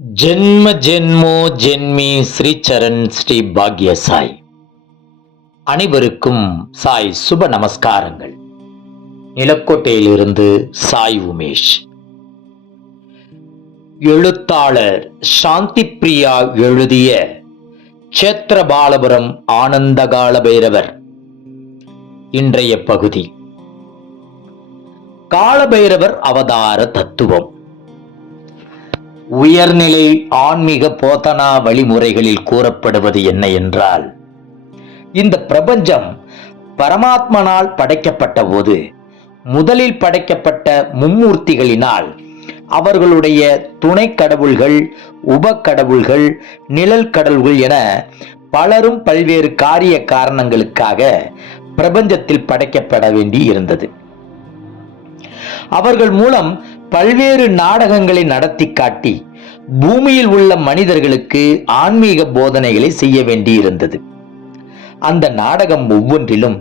ஜென்ம ஜென்மோ ஜென்மி ஸ்ரீ சரண் ஸ்ரீ பாக்ய சாய். அனைவருக்கும் சாய் சுப நமஸ்காரங்கள். நிலக்கோட்டையிலிருந்து சாய் உமேஷ். எழுத்தாளர் சாந்தி பிரியா எழுதிய சேத்திரபாலபுரம் ஆனந்தகால பைரவர் இன்றைய பகுதி. காலபைரவர் அவதார தத்துவம். உயர்நிலை ஆன்மீக போதனா வழிமுறைகளில் கூறப்படுவது என்ன என்றால், இந்த பிரபஞ்சம் பரமாத்மனால் படைக்கப்பட்ட போது முதலில் படைக்கப்பட்ட மும்மூர்த்திகளினால் அவர்களுடைய துணை கடவுள்கள், உப கடவுள்கள், நிழல் கடவுள்கள் என பலரும் பல்வேறு காரிய காரணங்களுக்காக பிரபஞ்சத்தில் படைக்கப்பட வேண்டி இருந்தது. அவர்கள் மூலம் பல்வேறு நாடகங்களை நடத்தி காட்டி பூமியில் உள்ள மனிதர்களுக்கு ஆன்மீக போதனைகளை செய்ய வேண்டி இருந்தது. அந்த நாடகம் ஒவ்வொன்றிலும்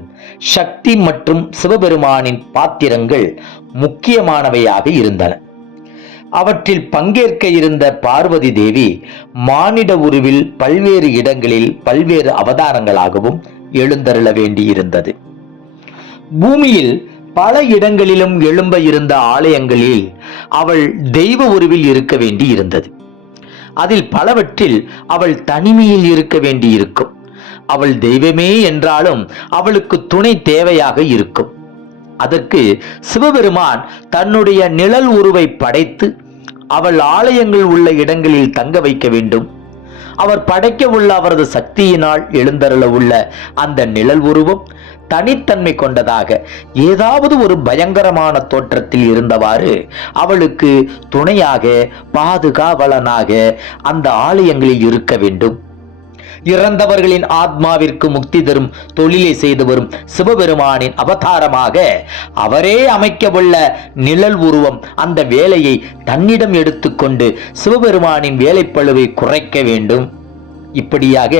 சக்தி மற்றும் சிவபெருமானின் பாத்திரங்கள் முக்கியமானவையாக இருந்தன. அவற்றில் பங்கேற்க இருந்த பார்வதி தேவி மானிட உருவில் பல்வேறு இடங்களில் பல்வேறு அவதாரங்களாகவும் எழுந்தருள வேண்டியிருந்தது. பூமியில் பல இடங்களிலும் எழும்ப இருந்த ஆலயங்களில் அவள் தெய்வ உருவில் இருக்க வேண்டி இருந்தது. அதில் பலவற்றில் அவள் தனிமையில் இருக்க வேண்டி இருக்கும். அவள் தெய்வமே என்றாலும் அவளுக்கு துணை தேவையாக இருக்கும். அதற்கு சிவபெருமான் தன்னுடைய நிழல் உருவை படைத்து அவள் ஆலயங்கள் உள்ள இடங்களில் தங்க வைக்க வேண்டும். அவர் படைக்க உள்ள அவரது சக்தியினால் எழுந்தருள உள்ள அந்த நிழல் உருவம் தனித்தன்மை கொண்டதாக ஏதாவது ஒரு பயங்கரமான தோற்றத்தில் இருந்தவாறு அவளுக்கு துணையாக, பாதுகாவலனாக அந்த ஆலயங்களில் இருக்க வேண்டும். இறந்தவர்களின் ஆத்மாவிற்கு முக்தி தரும் தொழிலை செய்து வரும் சிவபெருமானின் அவதாரமாக அவரே அமைக்கவுள்ள நிழல் உருவம் அந்த வேலையை தன்னிடம் எடுத்துக்கொண்டு சிவபெருமானின் வேலைப்பளுவை குறைக்க வேண்டும். இப்படியாக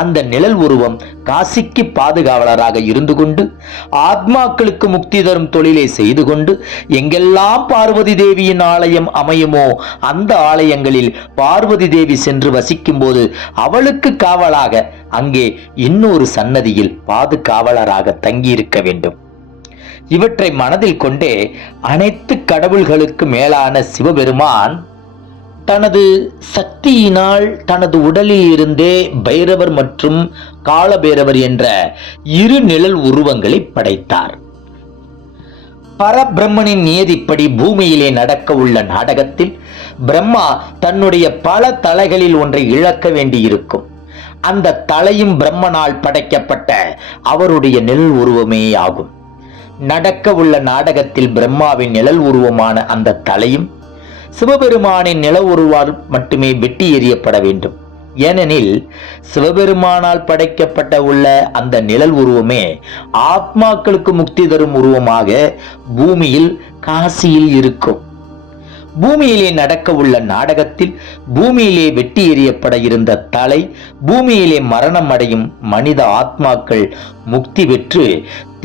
அந்த நிழல் உருவம் காசிக்கு பாதுகாவலராக இருந்து கொண்டு ஆத்மாக்களுக்கு முக்தி தரும் தொழிலை செய்து கொண்டு எங்கெல்லாம் பார்வதி தேவியின் ஆலயம் அமையுமோ அந்த ஆலயங்களில் பார்வதி தேவி சென்று வசிக்கும் போது அவளுக்கு காவலாக அங்கே இன்னொரு சன்னதியில் பாதுகாவலராக தங்கியிருக்க வேண்டும். இவற்றை மனதில் கொண்டே அனைத்து கடவுள்களுக்கு மேலான சிவபெருமான் தனது சக்தியினால் தனது உடலில் இருந்தே பைரவர் மற்றும் காலபைரவர் என்ற இரு நிழல் உருவங்களை படைத்தார். பரபிரம்மனின் நியதிப்படி பூமியிலே நடக்க உள்ள நாடகத்தில் பிரம்மா தன்னுடைய பல தலைகளில் ஒன்றை இழக்க வேண்டியிருக்கும். அந்த தலையும் பிரம்மனால் படைக்கப்பட்ட அவருடைய நிழல் உருவமே ஆகும். நடக்க உள்ள நாடகத்தில் பிரம்மாவின் நிழல் உருவமான அந்த தலையும் சிவபெருமானின் நில உருவால் மட்டுமே வெட்டி எறியப்பட வேண்டும். ஏனெனில் சிவபெருமானால் படைக்கப்பட்ட உள்ள அந்த நிழல் உருவமே ஆத்மாக்களுக்கு முக்தி தரும் உருவமாக பூமியில் காசியில் இருக்கும். பூமியிலே நடக்க உள்ள நாடகத்தில் பூமியிலே வெட்டி எறியப்பட இருந்த தலை பூமியிலே மரணம் அடையும் மனித ஆத்மாக்கள் முக்தி பெற்று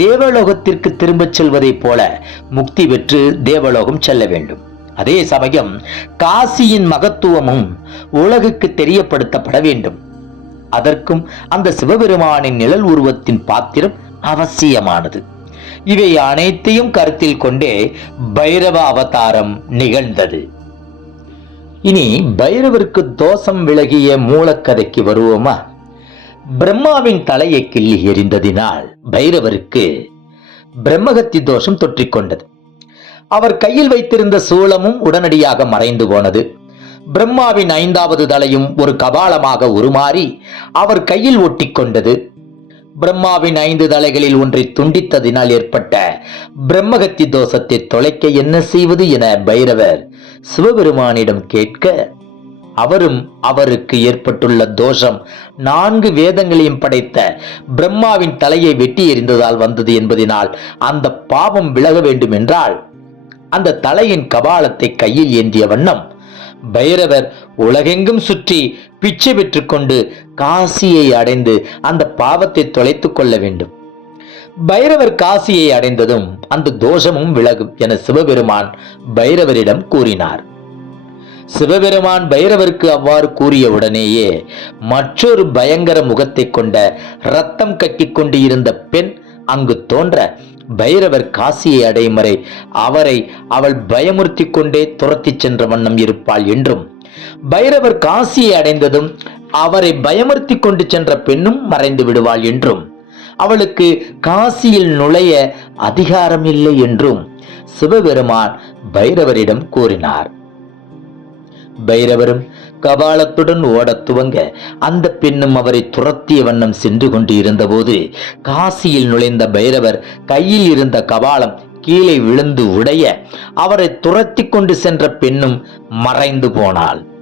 தேவலோகத்திற்கு திரும்பச் செல்வதைப் போல முக்தி பெற்று தேவலோகம் செல்ல வேண்டும். அதே சமயம் காசியின் மகத்துவமும் உலகுக்கு தெரியப்படுத்தப்பட வேண்டும். அதற்கும் அந்த சிவபெருமானின் நிழல் உருவத்தின் பாத்திரம் அவசியமானது. இவை அனைத்தையும் கருத்தில் கொண்டே பைரவ அவதாரம் நிகழ்ந்தது. இனி பைரவருக்கு தோஷம் விலகிய மூலக்கதைக்கு வருவோமா? பிரம்மாவின் தலையை கிள்ளி எறிந்ததினால் பைரவருக்கு பிரம்மகத்தி தோஷம் தொற்றிக்கொண்டது. அவர் கையில் வைத்திருந்த சூலமும் உடனடியாக மறைந்து போனது. பிரம்மாவின் 5வது தலையும் ஒரு கபாலமாக உருமாறி அவர் கையில் ஒட்டி கொண்டது. பிரம்மாவின் 5 தலைகளில் ஒன்றை துண்டித்ததினால் ஏற்பட்ட பிரம்மகத்தி தோஷத்தை தொலைக்க என்ன செய்வது என பைரவர் சிவபெருமானிடம் கேட்க, அவரும் அவருக்கு ஏற்பட்டுள்ள தோஷம் 4 வேதங்களையும் படைத்த பிரம்மாவின் தலையை வெட்டி எறிந்ததால் வந்தது என்பதனால் அந்த பாவம் விலக வேண்டும் என்றால் அந்த தலையின் கபாலத்தை கையில் ஏந்திய வண்ணம் பைரவர் உலகெங்கும் சுற்றி பிச்சை பெற்றுக்கொண்டு காசியை அடைந்து அந்த பாவத்தை தொலைத்துக் கொள்ள வேண்டும். பைரவர் காசியை அடைந்ததும் அந்த தோஷமும் விலகும் என சிவபெருமான் பைரவரிடம் கூறினார். சிவபெருமான் பைரவருக்கு அவ்வாறு கூறிய உடனேயே மற்றொரு பயங்கர முகத்தை கொண்ட இரத்தம் கட்டி கொண்டு இருந்த பெண் அங்கு தோன்ற, பைரவர் காசியை அடையும் வரை அவள் பயமுறுத்தி கொண்டே துரத்தி சென்ற வண்ணம் இருப்பாள் என்றும், பைரவர் காசியை அடைந்ததும் அவரை பயமுறுத்தி கொண்டு சென்ற பெண்ணும் மறைந்து விடுவாள் என்றும், அவளுக்கு காசியில் நுழைய அதிகாரம் இல்லை என்றும் சிவபெருமான் பைரவரிடம் கூறினார். பைரவரும் கபாலத்துடன் ஓடத் துவங்க, அந்த பெண்ணும் அவரை துரத்திய வண்ணம் சென்று கொண்டு இருந்தபோது, காசியில் நுழைந்த பைரவர் கையில் இருந்த கபாலம் கீழே விழுந்து உடைய, அவரை துரத்தி கொண்டு சென்ற பெண்ணும் மறைந்து போனாள்.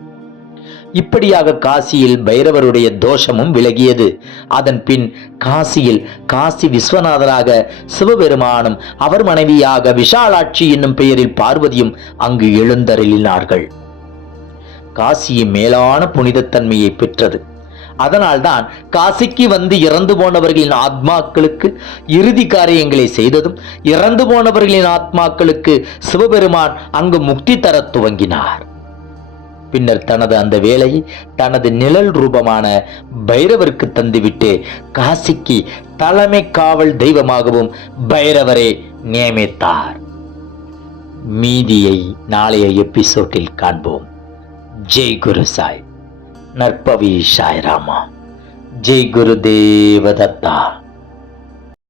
இப்படியாக காசியில் பைரவருடைய தோஷமும் விலகியது. அதன் பின் காசியில் காசி விஸ்வநாதராக சிவபெருமானும் அவர் மனைவியாக விஷாலாட்சி என்னும் பெயரில் பார்வதியும் அங்கு எழுந்தருளினார்கள். காசியை மேலான புனிதத்தன்மையை பெற்றது. அதனால்தான் காசிக்கு வந்து இறந்து போனவர்களின் ஆத்மாக்களுக்கு இறுதி காரியங்களை செய்ததும், இறந்து போனவர்களின் ஆத்மாக்களுக்கு சிவபெருமான் அங்கு முக்தி தர துவங்கினார். பின்னர் தனது அந்த வேலையை தனது நிழல் ரூபமான பைரவருக்கு தந்துவிட்டு காசிக்கு தலைமை காவல் தெய்வமாகவும் பைரவரை நியமித்தார். மீதியை நாளைய எபிசோட்டில் காண்போம். ஜெய் குரு சாய். நற்பவி சாய் ராமா. ஜெய் குரு தேவதத்தா.